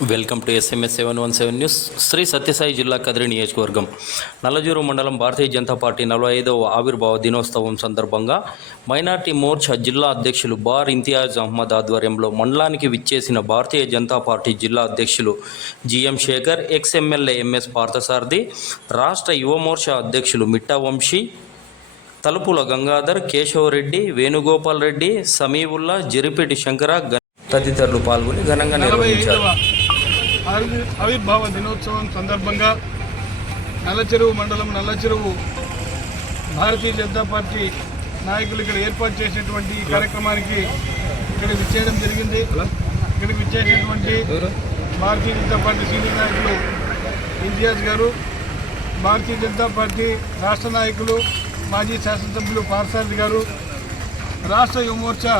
Welcome to SMS seven one seven news Sri Sathya Sai Kadiri నియోజకవర్గం. నల్లజూరు మండలం Bharatiya Janata party నలభై ఐదవ ఆవిర్భావ దినోత్సవం సందర్భంగా మైనార్టీ మోర్చా జిల్లా అధ్యక్షులు బార్ ఇంతియాజ్ అహ్మద్ ఆధ్వర్యంలో మండలానికి విచ్చేసిన భారతీయ జనతా పార్టీ జిల్లా అధ్యక్షులు GM Shekhar ex MLA MS Parthasarathy రాష్ట్ర యువ మోర్చా అధ్యక్షులు మిట్టా వంశీ తలుపుల గంగాధర్ కేశవరెడ్డి వేణుగోపాల్ రెడ్డి సమీవుల్లా జరిపేటి శంకర గ- తదితరులు పాల్గొని ఘనంగా నిర్వహించారు. ఆవిర్భావ దినోత్సవం సందర్భంగా నల్లచెరువు మండలం నల్లచెరువు భారతీయ జనతా పార్టీ నాయకులు ఇక్కడ ఏర్పాటు చేసినటువంటి ఈ కార్యక్రమానికి ఇక్కడ విచ్చేయడం జరిగింది. ఇక్కడికి విచ్చేసినటువంటి భారతీయ జనతా పార్టీ సీనియర్ నాయకులు ఇంతియాజ్ గారు భారతీయ జనతా పార్టీ రాష్ట్ర నాయకులు మాజీ శాసనసభ్యులు పార్సారథి గారు రాష్ట్ర యువమోర్చా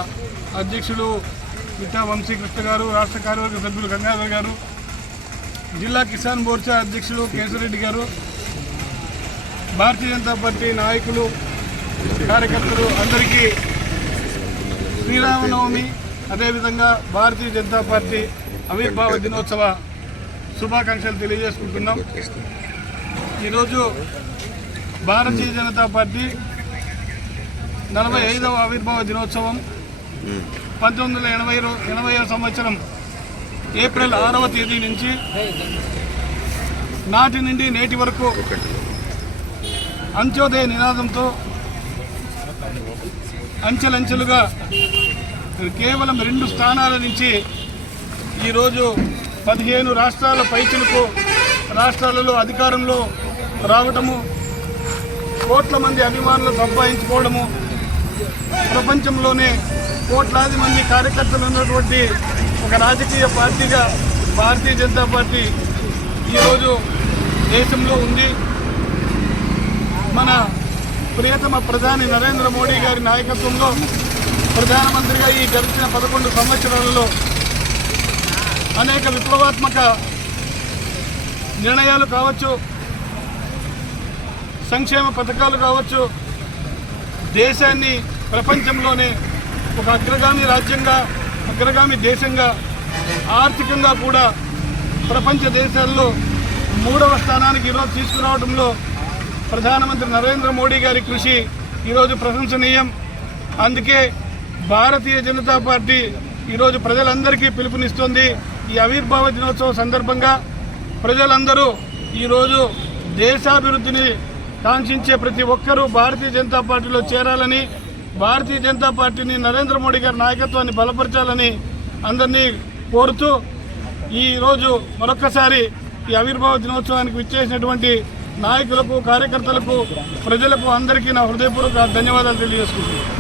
అధ్యక్షులు మిట్టా వంశీకృష్ణ గారు రాష్ట్ర కార్యవర్గ సభ్యులు గంగాధర్ గారు జిల్లా కిసాన్ మోర్చా అధ్యక్షులు కేశరెడ్డి గారు భారతీయ జనతా పార్టీ నాయకులు కార్యకర్తలు అందరికీ శ్రీరామనవమి అదేవిధంగా భారతీయ జనతా పార్టీ ఆవిర్భావ దినోత్సవ శుభాకాంక్షలు తెలియజేసుకుంటున్నాం. ఈరోజు భారతీయ జనతా పార్టీ నలభై ఐదవ ఆవిర్భావ దినోత్సవం. పంతొమ్మిది వందల ఎనభై ఎనభై సంవత్సరం ఏప్రిల్ ఆరవ తేదీ నుంచి నాటి నుండి నేటి వరకు అంత్యోదయ నినాదంతో అంచెలంచెలుగా కేవలం రెండు స్థానాల నుంచి ఈరోజు పదిహేను రాష్ట్రాల పైచులకు రాష్ట్రాలలో అధికారంలో రావటము కోట్ల మంది అభిమానులు సంపాదించుకోవడము ప్రపంచంలోనే కోట్లాది మంది కార్యకర్తలు ఉన్నటువంటి ఒక రాజకీయ పార్టీగా భారతీయ జనతా పార్టీ ఈరోజు దేశంలో ఉంది. మన ప్రియతమ ప్రధాని నరేంద్ర మోడీ గారి నాయకత్వంలో ప్రధానమంత్రిగా ఈ గడిచిన పదకొండు సంవత్సరాలలో అనేక విప్లవాత్మక నిర్ణయాలు కావచ్చు సంక్షేమ పథకాలు కావచ్చు దేశాన్ని ప్రపంచంలోనే ఒక అగ్రగామి రాజ్యంగా అగ్రగామి దేశంగా ఆర్థికంగా కూడా ప్రపంచ దేశాల్లో మూడవ స్థానానికి ఈరోజు తీసుకురావడంలో ప్రధానమంత్రి నరేంద్ర మోడీ గారి కృషి ఈరోజు ప్రశంసనీయం. అందుకే భారతీయ జనతా పార్టీ ఈరోజు ప్రజలందరికీ పిలుపునిస్తుంది ఈ ఆవిర్భావ దినోత్సవం సందర్భంగా. ప్రజలందరూ ఈరోజు దేశాభివృద్ధిని కాంక్షించే ప్రతి ఒక్కరూ భారతీయ జనతా పార్టీలో చేరాలని భారతీయ జనతా పార్టీని నరేంద్ర మోడీ గారి నాయకత్వాన్ని బలపరచాలని అందరినీ కోరుతూ ఈరోజు మరొక్కసారి ఈ ఆవిర్భావ దినోత్సవానికి విచ్చేసినటువంటి నాయకులకు కార్యకర్తలకు ప్రజలకు అందరికీ నా హృదయపూర్వక ధన్యవాదాలు తెలియజేసుకుంటున్నాను.